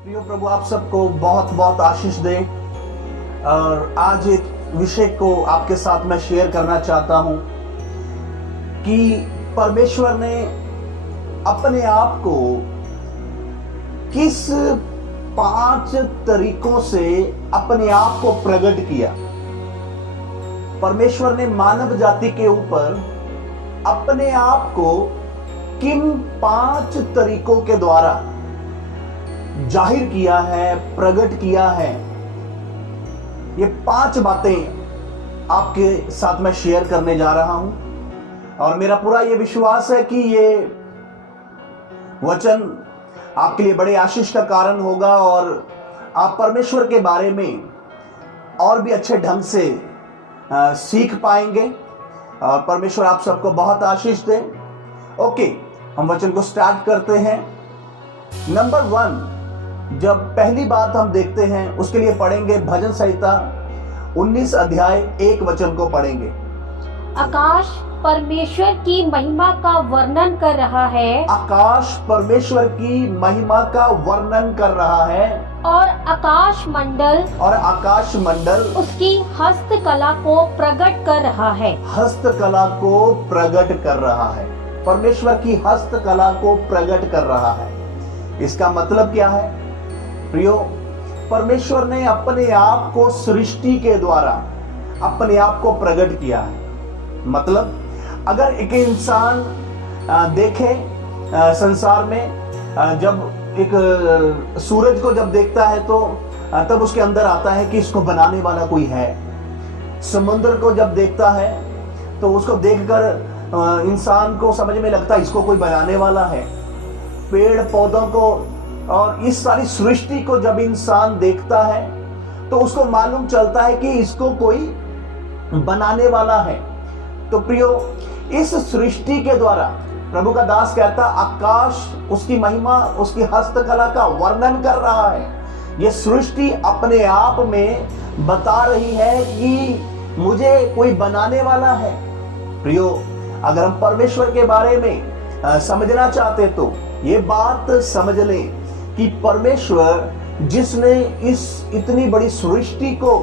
प्रिय प्रभु आप सबको बहुत बहुत आशीष दे। और आज एक विषय को आपके साथ मैं शेयर करना चाहता हूं कि परमेश्वर ने अपने आप को किस 5 तरीकों से अपने आप को प्रकट किया। परमेश्वर ने मानव जाति के ऊपर अपने आप को किन 5 तरीकों के द्वारा जाहिर किया है, प्रकट किया है। ये 5 बातें आपके साथ मैं शेयर करने जा रहा हूं और मेरा पूरा ये विश्वास है कि ये वचन आपके लिए बड़े आशीष का कारण होगा और आप परमेश्वर के बारे में और भी अच्छे ढंग से सीख पाएंगे और परमेश्वर आप सबको बहुत आशीष दे। ओके, हम वचन को स्टार्ट करते हैं। नंबर 1, जब पहली बात हम देखते हैं उसके लिए पढ़ेंगे भजन संहिता 19 अध्याय 1 वचन को पढ़ेंगे। आकाश परमेश्वर की महिमा का वर्णन कर रहा है। आकाश परमेश्वर की महिमा का वर्णन कर रहा है और आकाश मंडल उसकी हस्तकला को प्रकट कर रहा है। हस्तकला को प्रकट कर रहा है। परमेश्वर की हस्तकला को प्रकट कर रहा है। इसका मतलब क्या है प्रियो? परमेश्वर ने अपने आप को सृष्टि के द्वारा अपने आप को प्रकट किया है। मतलब अगर एक इंसान देखे संसार में, जब एक सूरज को जब देखता है तो तब उसके अंदर आता है कि इसको बनाने वाला कोई है। समुद्र को जब देखता है तो उसको देखकर इंसान को समझ में लगता है इसको कोई बनाने वाला है। पेड़ पौधों को और इस सारी सृष्टि को जब इंसान देखता है तो उसको मालूम चलता है कि इसको कोई बनाने वाला है। तो प्रियो, इस सृष्टि के द्वारा प्रभु का दास कहता आकाश उसकी महिमा, उसकी हस्तकला का वर्णन कर रहा है। यह सृष्टि अपने आप में बता रही है कि मुझे कोई बनाने वाला है। प्रियो, अगर हम परमेश्वर के बारे में समझना चाहते तो ये बात समझ लें कि परमेश्वर जिसने इस इतनी बड़ी सृष्टि को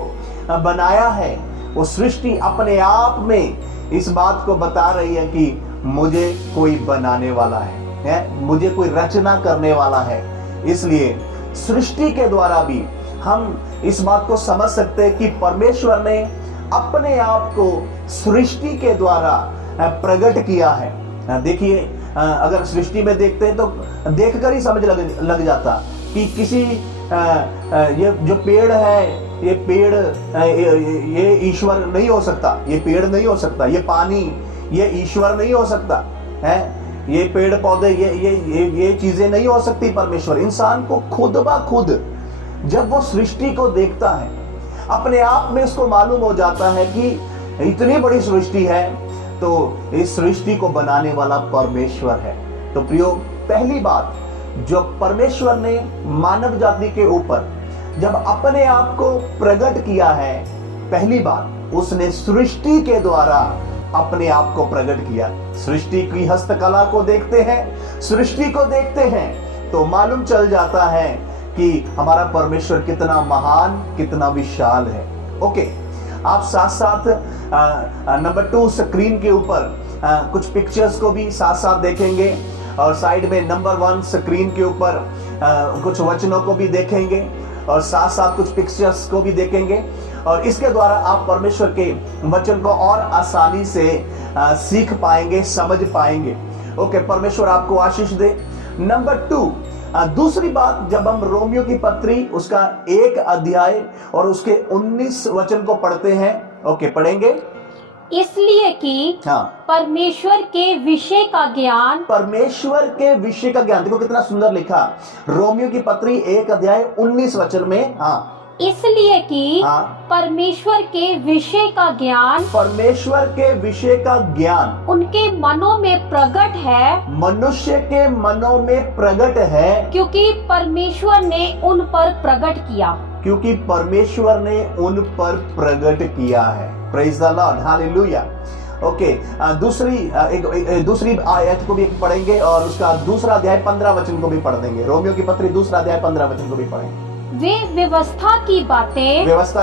बनाया है, वो सृष्टि अपने आप में इस बात को बता रही है कि मुझे कोई बनाने वाला है, मुझे कोई रचना करने वाला है। इसलिए सृष्टि के द्वारा भी हम इस बात को समझ सकते हैं कि परमेश्वर ने अपने आप को सृष्टि के द्वारा प्रकट किया है। देखिए, अगर सृष्टि में देखते हैं तो देखकर ही समझ लग जाता कि किसी ये जो पेड़ है, ये पेड़ ये ईश्वर नहीं हो सकता, ये पेड़ नहीं हो सकता, ये पानी ये ईश्वर नहीं हो सकता है, ये पेड़ पौधे ये चीजें नहीं हो सकती। परमेश्वर इंसान को खुद ब खुद जब वो सृष्टि को देखता है, अपने आप में उसको मालूम हो जाता है कि इतनी बड़ी सृष्टि है तो इस सृष्टि को बनाने वाला परमेश्वर है। तो प्रियो, पहली बात जो परमेश्वर ने मानव जाति के ऊपर जब अपने आप को प्रकट किया है, पहली बात उसने सृष्टि के द्वारा अपने आप को प्रकट किया। सृष्टि की हस्तकला को देखते हैं, सृष्टि को देखते हैं तो मालूम चल जाता है कि हमारा परमेश्वर कितना महान, कितना विशाल है। ओके, आप साथ साथ नंबर 2 स्क्रीन के ऊपर कुछ पिक्चर्स को भी साथ साथ देखेंगे और साइड में नंबर 1 स्क्रीन के ऊपर कुछ वचनों को भी देखेंगे और साथ साथ कुछ पिक्चर्स को भी देखेंगे और इसके द्वारा आप परमेश्वर के वचन को और आसानी से सीख पाएंगे, समझ पाएंगे। ओके, परमेश्वर आपको आशीष दे। नंबर 2, दूसरी बात, जब हम रोमियो की पत्री उसका 1 अध्याय और उसके 19 वचन को पढ़ते हैं। ओके, पढ़ेंगे। इसलिए कि परमेश्वर के विषय का ज्ञान, देखो कितना सुंदर लिखा, रोमियो की पत्री 1 अध्याय 19 वचन में। इसलिए कि परमेश्वर के विषय का ज्ञान उनके मनों में प्रकट है, मनुष्य के मनों में प्रकट है, क्योंकि परमेश्वर ने उन पर प्रकट किया है। Praise the Lord, hallelujah. Okay, दूसरी आयत को भी पढ़ेंगे और उसका दूसरा अध्याय 15 वचन को भी पढ़ देंगे। रोमियो की पत्री दूसरा अध्याय 15 वचन को भी पढ़ेंगे। वे व्यवस्था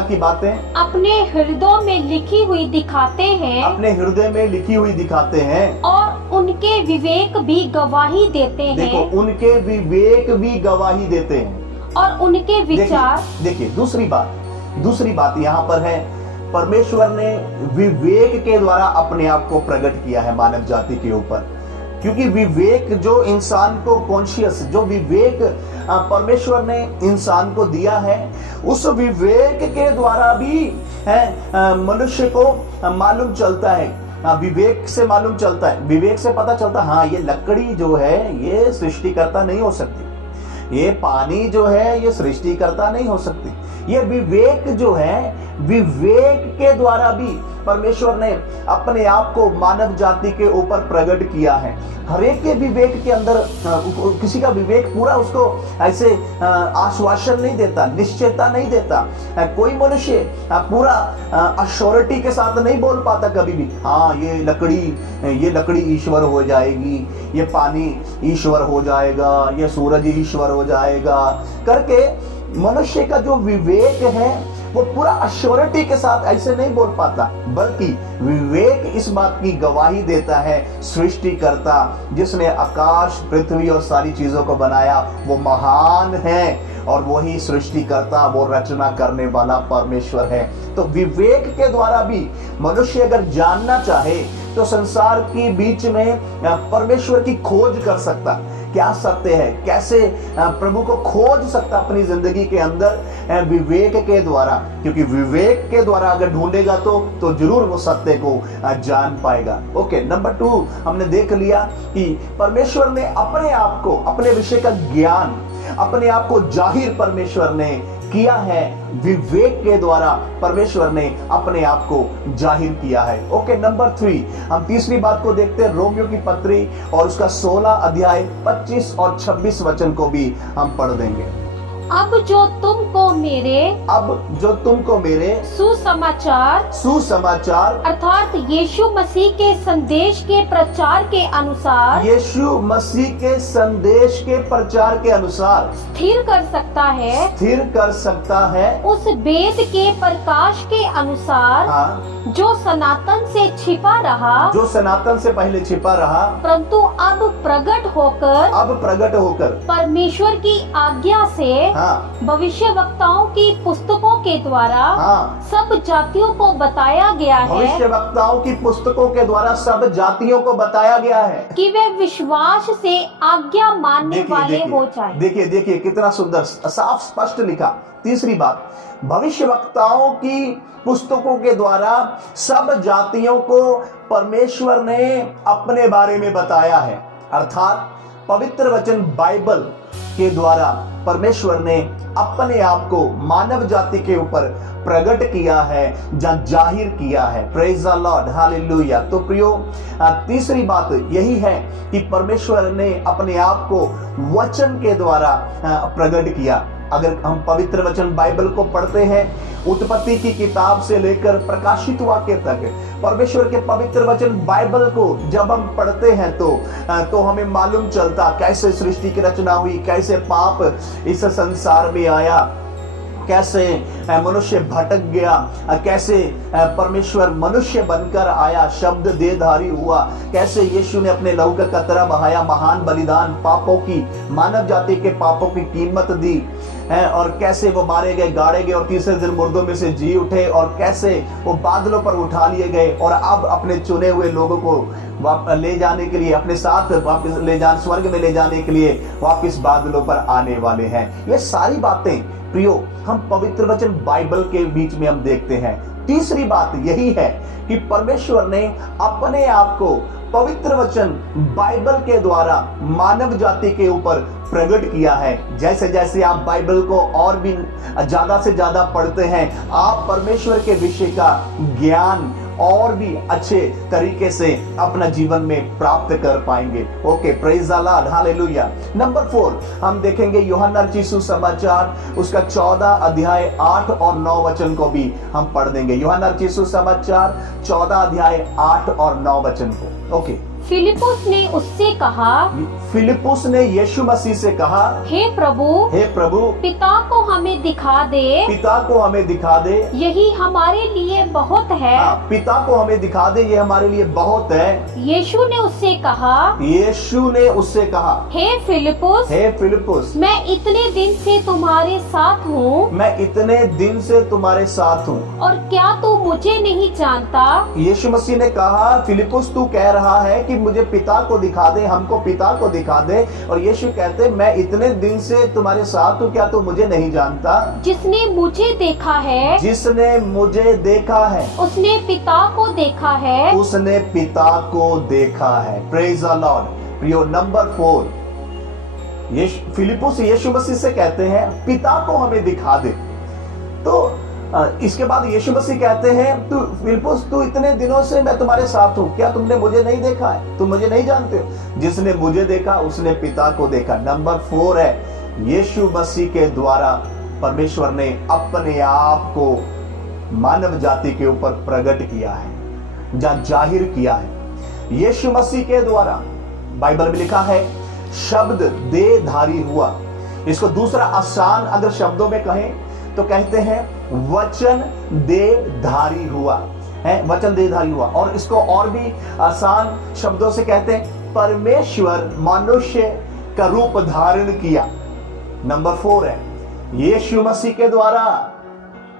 की बातें अपने हृदयों में लिखी हुई दिखाते हैं, अपने हृदय में लिखी हुई दिखाते हैं, और उनके विवेक भी गवाही देते हैं। देखो, उनके विवेक भी गवाही देते हैं, और उनके विचार। देखिए दूसरी बात यहाँ पर है, परमेश्वर ने विवेक के द्वारा अपने आप को प्रकट किया है मानव जाति के ऊपर। क्योंकि विवेक जो इंसान को कॉन्शियस, जो विवेक परमेश्वर ने इंसान को दिया है, उस विवेक के द्वारा भी मनुष्य को मालूम चलता है। विवेक से मालूम चलता है, विवेक से पता चलता है, हाँ ये लकड़ी जो है ये सृष्टिकर्ता नहीं हो सकती, ये पानी जो है ये सृष्टिकर्ता नहीं हो सकती। ये विवेक जो है, विवेक के द्वारा भी परमेश्वर ने अपने आप को मानव जाति के ऊपर प्रकट किया है। हर एक के विवेक के अंदर, किसी का विवेक पूरा उसको ऐसे आश्वासन नहीं देता, निश्चयता नहीं देता। कोई मनुष्य पूरा अश्योरिटी के साथ नहीं बोल पाता कभी भी, हाँ ये लकड़ी ईश्वर हो जाएगी, ये पानी ईश्वर हो जाएगा, ये सूरज ईश्वर हो जाएगा करके। मनुष्य का जो विवेक है वो पूरा अश्योरिटी के साथ ऐसे नहीं बोल पाता, बल्कि विवेक इस बात की गवाही देता है, सृष्टिकर्ता जिसने आकाश, पृथ्वी और सारी चीजों को बनाया वो महान है, और वही सृष्टिकर्ता, वो रचना करने वाला परमेश्वर है। तो विवेक के द्वारा भी मनुष्य अगर जानना चाहे तो संसार के बीच में परमेश्वर की खोज कर सकता, क्या सत्य है, कैसे प्रभु को खोज सकता अपनी जिंदगी के अंदर विवेक के द्वारा। क्योंकि विवेक के द्वारा अगर ढूंढेगा तो जरूर वो सत्य को जान पाएगा। ओके, नंबर 2 हमने देख लिया कि परमेश्वर ने अपने आप को, अपने विषय का ज्ञान, अपने आप को जाहिर परमेश्वर ने किया है, विवेक के द्वारा परमेश्वर ने अपने आप को जाहिर किया है। ओके, नंबर 3 हम तीसरी बात को देखते हैं, रोमियो की पत्री और उसका 16 अध्याय 25 और 26 वचन को भी हम पढ़ देंगे। अब जो तुमको मेरे सुसमाचार अर्थात यीशु मसीह के संदेश के प्रचार के अनुसार स्थिर कर सकता है उस वेद के प्रकाश के अनुसार, हाँ, जो सनातन से पहले छिपा रहा, परंतु अब प्रकट होकर परमेश्वर की आज्ञा से, हाँ, भविष्यवक्ताओं की पुस्तकों के द्वारा, हाँ, सब जातियों को बताया गया है। भविष्यवक्ताओं की पुस्तकों के द्वारा सब जातियों को बताया गया है कि वे विश्वास से आज्ञा मानने वाले हो जाए। देखिए कितना सुंदर, साफ स्पष्ट लिखा। तीसरी बात, भविष्यवक्ताओं की पुस्तकों के द्वारा सब जातियों को परमेश्वर ने अपने बारे में बताया है। अर्थात पवित्र वचन बाइबल के द्वारा परमेश्वर ने अपने आप को मानव जाति के ऊपर प्रकट किया है, जाहिर किया है। Praise the Lord, hallelujah. तो प्रियो, तीसरी बात यही है कि परमेश्वर ने अपने आप को वचन के द्वारा प्रकट किया। अगर हम पवित्र वचन बाइबल को पढ़ते हैं, उत्पत्ति की किताब से लेकर प्रकाशित वाक्य तक परमेश्वर के पवित्र वचन बाइबल को जब हम पढ़ते हैं तो हमें मालूम चलता कैसे सृष्टि की रचना हुई, कैसे पाप इस संसार में आया, कैसे मनुष्य भटक गया, कैसे परमेश्वर मनुष्य बनकर आया, शब्द देहधारी हुआ, कैसे यीशु ने अपने लहू का कतरा बहाया, महान बलिदान, पापों की, मानव जाति के पापों की कीमत दी, और कैसे वो मारे गए, गाड़े गए और तीसरे दिन मुर्दों में से जी उठे, और कैसे वो बादलों पर उठा लिए गए और अब अपने चुने हुए लोगों को ले जाने के लिए, अपने साथ वापस स्वर्ग में ले जाने के लिए वापस बादलों पर आने वाले हैं। ये सारी बातें प्रियो हम पवित्र वचन बाइबल के बीच में हम देखते हैं। तीसरी बात यही है कि परमेश्वर ने अपने आप को पवित्र वचन बाइबल के द्वारा मानव जाति के ऊपर प्रकट किया है। जैसे जैसे आप बाइबल को और भी ज्यादा से ज्यादा पढ़ते हैं, आप परमेश्वर के विषय का ज्ञान और भी अच्छे तरीके से अपना जीवन में प्राप्त कर पाएंगे। Okay, praise the Lord, hallelujah. Number 4 हम देखेंगे यूहन्ना रचित सुसमाचार उसका 14 अध्याय 8 और 9 वचन को भी हम पढ़ देंगे। यूहन्ना रचित सुसमाचार 14 अध्याय 8 और 9 वचन को। ओके, फिलिपुस ने उससे कहा, फिलिपुस ने यीशु मसीह से कहा, हे प्रभु, पिता को हमें दिखा दे, पिता को हमें दिखा दे, यही हमारे लिए बहुत है। पिता को हमें दिखा दे, ये हमारे लिए बहुत है। यीशु ने उससे कहा, हे फिलिपुस, मैं इतने दिन से तुम्हारे साथ हूँ, और क्या तू मुझे नहीं जानता? यीशु मसीह ने कहा, फिलिपुस तू कह रहा है कि मुझे पिता को दिखा दे, हमको पिता को दिखा दे, और यीशु कहते मैं इतने दिन से तुम्हारे साथ हूँ, क्या तू मुझे नहीं जानता? जिसने मुझे देखा है, उसने पिता को देखा है। Praise the Lord. प्रियो, नंबर 4 फिलिपुस यीशु मसीह से कहते हैं पिता को हमें दिखा दे। तो इसके बाद यीशु मसीह कहते हैं, तू फिलिपुस तू इतने दिनों से मैं तुम्हारे साथ हूँ, क्या तुमने मुझे नहीं देखा है? तुम मुझे नहीं जानते हो? जिसने मुझे देखा उसने पिता को देखा। नंबर 4 है यीशु मसीह के द्वारा परमेश्वर ने अपने आप को मानव जाति के ऊपर प्रकट किया है, जहाँ जाहिर किया है। यीशु मसीह के द्वारा बाइबल में लिखा है शब्द देहधारी हुआ। इसको दूसरा आसान अगर शब्दों में कहें तो कहते हैं वचन देहधारी हुआ है, वचन देहधारी हुआ। और इसको और भी आसान शब्दों से कहते हैं परमेश्वर मनुष्य का रूप धारण किया। नंबर 4 है यीशु मसीह के द्वारा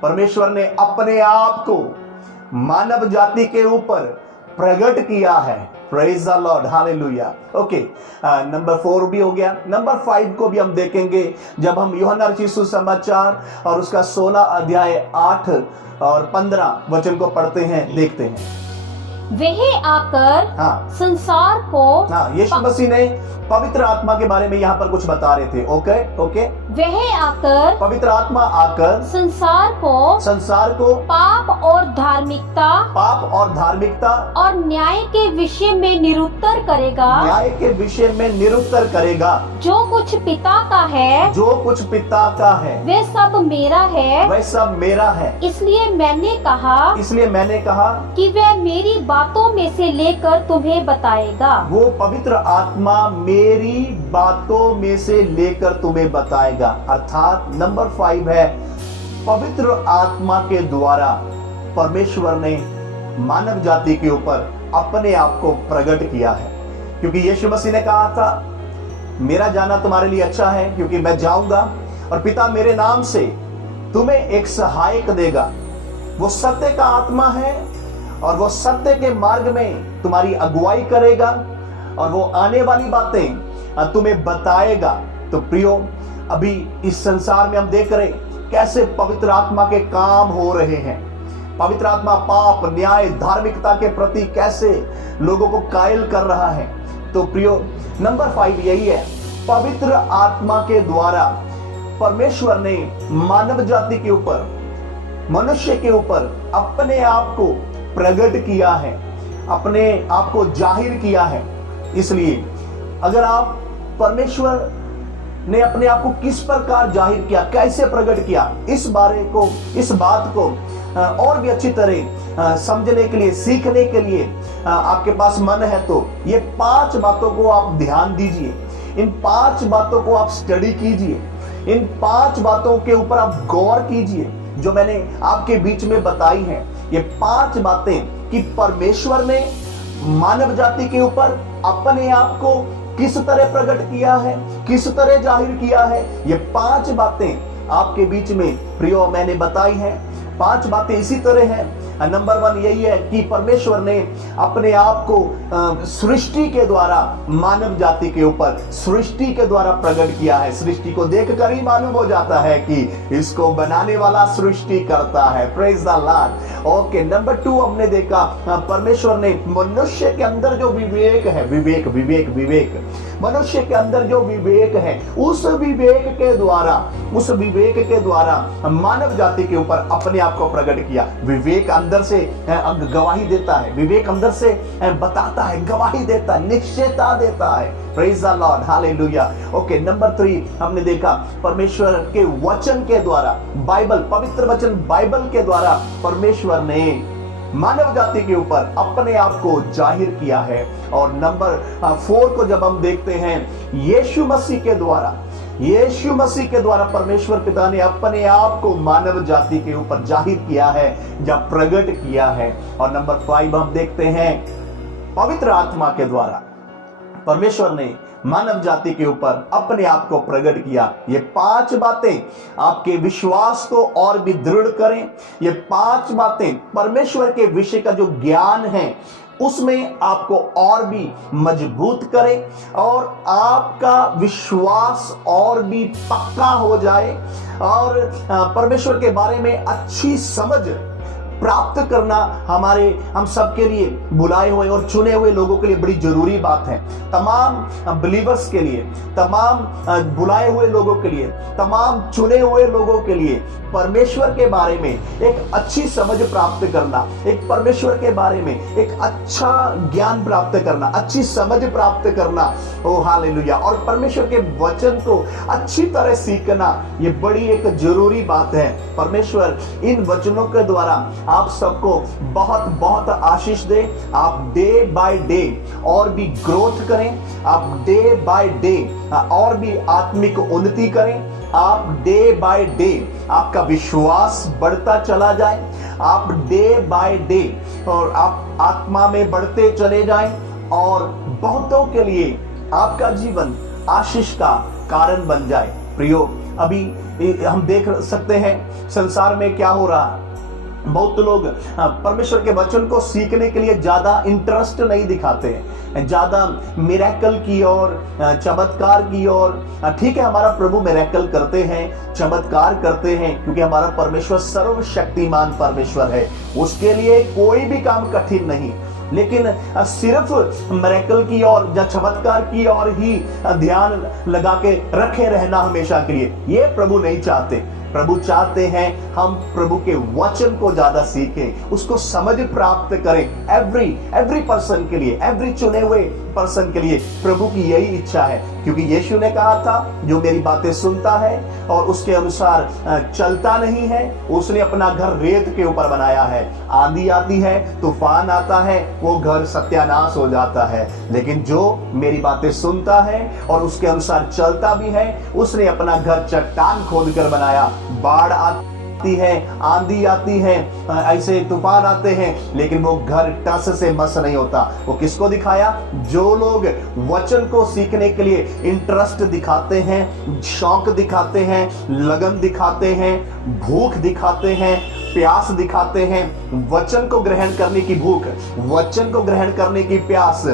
परमेश्वर ने अपने आप को मानव जाति के ऊपर प्रकट किया है। Praise the Lord, hallelujah. Okay, number 4 भी हो गया। नंबर 5 को भी हम देखेंगे जब हम यूहन्ना रचित सुसमाचार और उसका 16 अध्याय 8 और 15 वचन को पढ़ते हैं, देखते हैं। वह आकर संसार को, यीशु मसीह ने पवित्र आत्मा के बारे में यहाँ पर कुछ बता रहे थे। ओके, वह आकर, पवित्र आत्मा आकर संसार को पाप और धार्मिकता और न्याय के विषय में निरुत्तर करेगा। जो कुछ पिता का है वह सब मेरा है। इसलिए मैंने कहा कि वह मेरी बातों में से लेकर तुम्हें बताएगा। वो पवित्र आत्मा मेरी बातों में से लेकर तुम्हें बताएगा। अर्थात नंबर 5 है पवित्र आत्मा के द्वारा परमेश्वर ने मानव जाति के ऊपर अपने आप को प्रकट किया है। क्योंकि यीशु मसीह ने कहा था मेरा जाना तुम्हारे लिए अच्छा है, क्योंकि मैं जाऊंगा और पिता मेरे नाम से तुम्हें एक सहायक देगा। वो सत्य का आत्मा है और वो सत्य के मार्ग में तुम्हारी अगुवाई करेगा और वो आने वाली बातें तुम्हें बताएगा। तो प्रियो, अभी इस संसार में हम देख रहे कैसे पवित्र आत्मा के काम हो रहे हैं। पवित्र आत्मा पाप, न्याय, धार्मिकता के प्रति कैसे लोगों को कायल कर रहा है। तो प्रियो, नंबर 5 यही है, पवित्र आत्मा के द्वारा परमेश्वर ने मानव जाति के ऊपर, मनुष्य के ऊपर अपने आप को प्रकट किया है, अपने आप को जाहिर किया है। इसलिए अगर आप परमेश्वर ने अपने आप को किस प्रकार जाहिर किया, कैसे प्रकट किया, इस बात को और भी अच्छी तरह समझने के लिए, सीखने के लिए आपके पास मन है तो ये 5 बातों को आप ध्यान दीजिए। इन 5 बातों को आप स्टडी कीजिए। इन 5 बातों के ऊपर आप गौर कीजिए जो मैंने आपके बीच में बताई हैं। ये 5 बातें कि परमेश्वर ने मानव जाति के ऊपर अपने आप को किस तरह प्रकट किया है, किस तरह जाहिर किया है। ये 5 बातें आपके बीच में प्रियो मैंने बताई हैं। 5 बातें इसी तरह हैं। नंबर 1 यही है कि परमेश्वर ने अपने आप को सृष्टि के द्वारा मानव जाति के ऊपर सृष्टि के द्वारा प्रकट किया है। सृष्टि को देखकर ही मालूम हो जाता है कि इसको बनाने वाला सृष्टि करता है। Praise the Lord. Okay, number 2 हमने देखा परमेश्वर ने मनुष्य के अंदर जो विवेक है, विवेक मनुष्य के अंदर जो विवेक है, उस विवेक के द्वारा मानव जाति के ऊपर अपने आप को प्रकट किया। विवेक अंदर से गवाही देता है, विवेक अंदर से बताता है, गवाही देता है, निश्चयता देता है। Praise the Lord, hallelujah. Okay, number 3 हमने देखा परमेश्वर के वचन के द्वारा, बाइबल, पवित्र वचन बाइबल के द्वारा परमेश्वर ने मानव जाति के ऊपर अपने आप को जाहिर किया है। और नंबर 4 को जब हम देखते हैं, यीशु मसीह के द्वारा परमेश्वर पिता ने अपने आप को मानव जाति के ऊपर जाहिर किया है या प्रकट किया है। और नंबर 5 हम देखते हैं, पवित्र आत्मा के द्वारा परमेश्वर ने मानव जाति के ऊपर अपने आप को प्रकट किया। ये 5 बातें आपके विश्वास को और भी दृढ़ करें। ये 5 बातें परमेश्वर के विषय का जो ज्ञान है उसमें आपको और भी मजबूत करें और आपका विश्वास और भी पक्का हो जाए और परमेश्वर के बारे में अच्छी समझ प्राप्त करना हम सबके लिए, बुलाए हुए और चुने हुए लोगों के लिए बड़ी जरूरी बात है। तमाम बिलीवर्स के लिए, तमाम बुलाए हुए लोगों के लिए, तमाम चुने हुए लोगों के लिए परमेश्वर के बारे में एक अच्छी समझ प्राप्त करना, एक परमेश्वर के बारे में एक अच्छा ज्ञान प्राप्त करना, अच्छी समझ प्राप्त करना, ओ हालेलुया, और परमेश्वर के वचन को अच्छी तरह सीखना, ये बड़ी एक जरूरी बात है। परमेश्वर इन वचनों के द्वारा आप सबको बहुत बहुत आशीष दे। आप डे बाय डे और भी ग्रोथ करें, आप डे बाय डे और भी आत्मिक उन्नति करें, आप डे बाय डे आपका विश्वास बढ़ता चला जाए, आप डे बाय डे और आप आत्मा में बढ़ते चले जाएं और बहुतों के लिए आपका जीवन आशीष का कारण बन जाए। प्रियो, अभी हम देख सकते हैं संसार में क्या हो रहा है। बहुत लोग परमेश्वर के वचन को सीखने के लिए ज्यादा इंटरेस्ट नहीं दिखाते हैं, ज्यादा मिरेकल की ओर, चमत्कार की ओर। ठीक है, हमारा प्रभु मिरेकल करते हैं, चमत्कार करते हैं, क्योंकि हमारा परमेश्वर सर्वशक्तिमान परमेश्वर है, उसके लिए कोई भी काम कठिन नहीं। लेकिन सिर्फ मिरेकल की ओर या चमत्कार की ओर ही ध्यान लगा के रखे रहना हमेशा के लिए, ये प्रभु नहीं चाहते। प्रभु चाहते हैं हम प्रभु के वचन को ज्यादा सीखें, उसको समझ प्राप्त करें। एवरी पर्सन के लिए, एवरी चुने हुए पर्सन के लिए प्रभु की यही इच्छा है, क्योंकि यीशु ने कहा था, जो मेरी बातें सुनता है और उसके अनुसार चलता नहीं है, उसने अपना घर रेत के ऊपर बनाया है। आंधी आती है, तूफान आता है, वो घर सत्यानाश हो जाता है। लेकिन जो मेरी बातें सुनता है और उसके अनुसार चलता भी है, उसने अपना घर चट्टान खोद कर बनाया। बाढ़ आती है, आंधी आती है, ऐसे तूफान आते हैं, लेकिन वो घर टस से मस नहीं होता। वो किसको दिखाया? जो लोग वचन को सीखने के लिए इंटरेस्ट दिखाते हैं, शौक दिखाते हैं, लगन दिखाते हैं, भूख दिखाते हैं, प्यास दिखाते हैं, वचन को ग्रहण करने की भूख, वचन को ग्रहण करने की प्यास,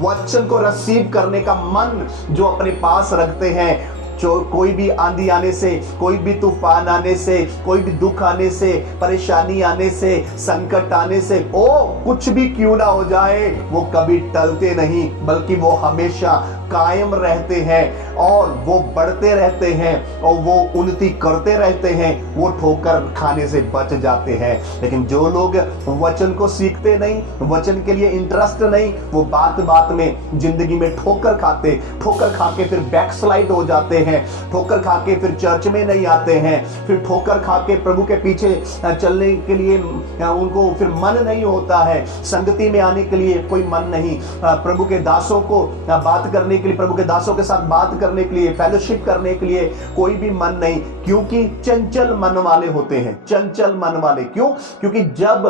वचन को रिसीव करने का मन जो अपने पास रखते हैं। जो कोई भी आंधी आने से, कोई भी तूफान आने से, कोई भी दुख आने से, परेशानी आने से, संकट आने से, ओ कुछ भी क्यों ना हो जाए, वो कभी टलते नहीं, बल्कि वो हमेशा कायम रहते हैं और वो बढ़ते रहते हैं और वो उन्नति करते रहते हैं, वो ठोकर खाने से बच जाते हैं। लेकिन जो लोग वचन को सीखते नहीं, वचन के लिए इंटरेस्ट नहीं, वो बात बात में जिंदगी में ठोकर खा के फिर बैकस्लाइड हो जाते हैं, ठोकर खा के फिर चर्च में नहीं आते हैं, फिर ठोकर खा के प्रभु के पीछे चलने के लिए उनको फिर मन नहीं होता है, संगति में आने के लिए कोई मन नहीं, प्रभु के दासों को बात करने के लिए, प्रभु के दासों के साथ बात करने के लिए, फेलोशिप करने के लिए कोई भी मन नहीं, क्योंकि चंचल मन वाले होते हैं। चंचल मन वाले क्यों? क्योंकि जब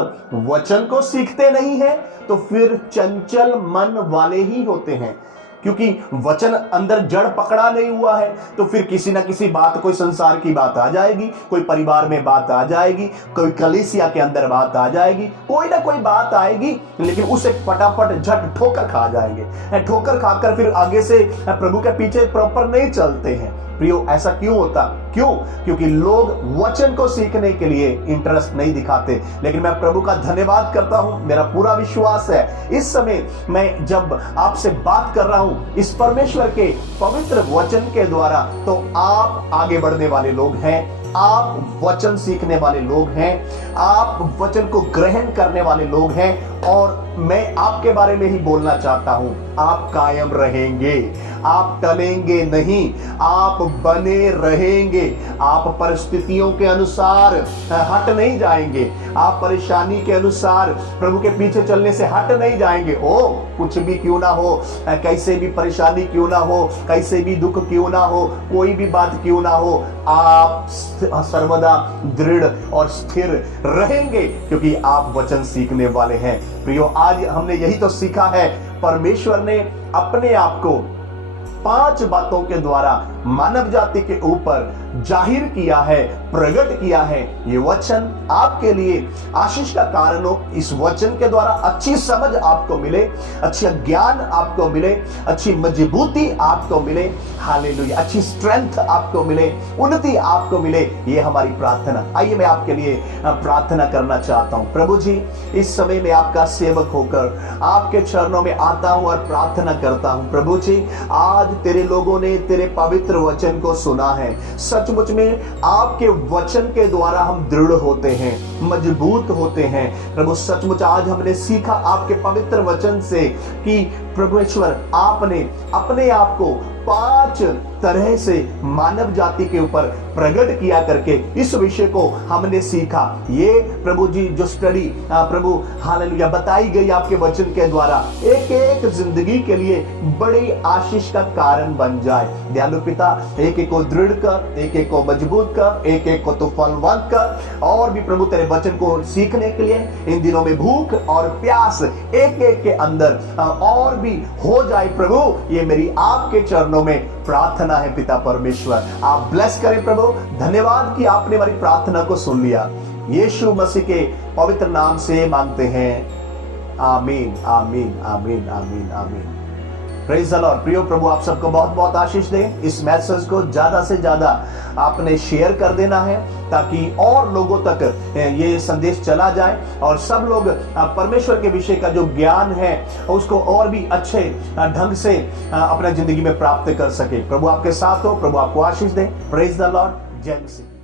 वचन को सीखते नहीं है तो फिर चंचल मन वाले ही होते हैं, क्योंकि वचन अंदर जड़ पकड़ा नहीं हुआ है। तो फिर किसी ना किसी बात, कोई संसार की बात आ जाएगी, कोई परिवार में बात आ जाएगी, कोई कलीसिया के अंदर बात आ जाएगी, कोई ना कोई बात आएगी, लेकिन उसे फटाफट झट ठोकर खा जाएंगे। ठोकर खाकर फिर आगे से प्रभु के पीछे प्रॉपर नहीं चलते हैं। प्रियो ऐसा क्यों होता? क्यों? क्योंकि लोग वचन को सीखने के लिए इंटरेस्ट नहीं दिखाते। लेकिन मैं प्रभु का धन्यवाद करता हूं, मेरा पूरा विश्वास है इस समय मैं जब आपसे बात कर रहा हूं इस परमेश्वर के पवित्र वचन के द्वारा, तो आप आगे बढ़ने वाले लोग हैं, आप वचन सीखने वाले लोग हैं, आप वचन को ग्रहण करने वाले लोग हैं। और मैं आपके बारे में ही बोलना चाहता हूं, आप कायम रहेंगे, आप टलेंगे नहीं, आप बने रहेंगे, आप परिस्थितियों के अनुसार हट नहीं जाएंगे, आप परेशानी के अनुसार प्रभु के पीछे चलने से हट नहीं जाएंगे। ओ कुछ भी क्यों ना हो, कैसे भी परेशानी क्यों ना हो, कैसे भी दुख क्यों ना हो, कोई भी बात क्यों ना हो, आप सर्वदा दृढ़ और स्थिर रहेंगे, क्योंकि आप वचन सीखने वाले हैं। प्रियो, आज हमने यही तो सीखा है, परमेश्वर ने अपने आप को 5 बातों के द्वारा मानव जाति के ऊपर जाहिर किया है, प्रकट किया है। ये वचन आपके लिए आशीष का कारण हो। इस वचन के द्वारा अच्छी समझ आपको मिले, अच्छा ज्ञान आपको मिले, अच्छी मजबूती आपको मिले, हालेलुया, अच्छी स्ट्रेंथ आपको मिले, उन्नति आपको मिले, ये हमारी प्रार्थना। आइए मैं आपके लिए प्रार्थना करना चाहता हूं। प्रभु जी, इस समय में आपका सेवक होकर आपके चरणों में आता हूं और प्रार्थना करता हूं। प्रभु जी, आज तेरे लोगों ने तेरे पवित्र वचन को सुना है। सचमुच में आपके वचन के द्वारा हम दृढ़ होते हैं, मजबूत होते हैं। प्रभु, सचमुच आज हमने सीखा आपके पवित्र वचन से कि प्रभुश्वर आपने अपने आप को 5 तरह से मानव जाति के ऊपर प्रकट किया करके इस विषय को हमने सीखा। ये प्रभु जी जो स्टडी प्रभु हालेलुया बताई गई आपके वचन के द्वारा एक एक जिंदगी के लिए बड़ी आशीष का कारण बन जाए। दयालु पिता, एक एक को दृढ़ कर, एक एक को मजबूत कर, एक एक को तो फलवंत कर। और भी प्रभु तेरे वचन को सीखने के लिए इन दिनों में भूख और प्यास एक एक के अंदर और भी हो जाए। प्रभु, ये मेरी आपके चरणों में प्रार्थना है। पिता परमेश्वर, आप ब्लेस करें। प्रभु, धन्यवाद कि आपने हमारी प्रार्थना को सुन लिया। यीशु मसीह के पवित्र नाम से मांगते हैं, आमीन, आमीन, आमीन, आमीन, आमीन। Praise the Lord. प्रियो, प्रभु आप सबको बहुत बहुत आशीष दें। इस मैसेज को ज्यादा से ज्यादा आपने शेयर कर देना है ताकि और लोगों तक ये संदेश चला जाए और सब लोग परमेश्वर के विषय का जो ज्ञान है उसको और भी अच्छे ढंग से अपने जिंदगी में प्राप्त कर सके। प्रभु आपके साथ हो, प्रभु आपको आशीष दे। Praise the Lord. जय मसीह।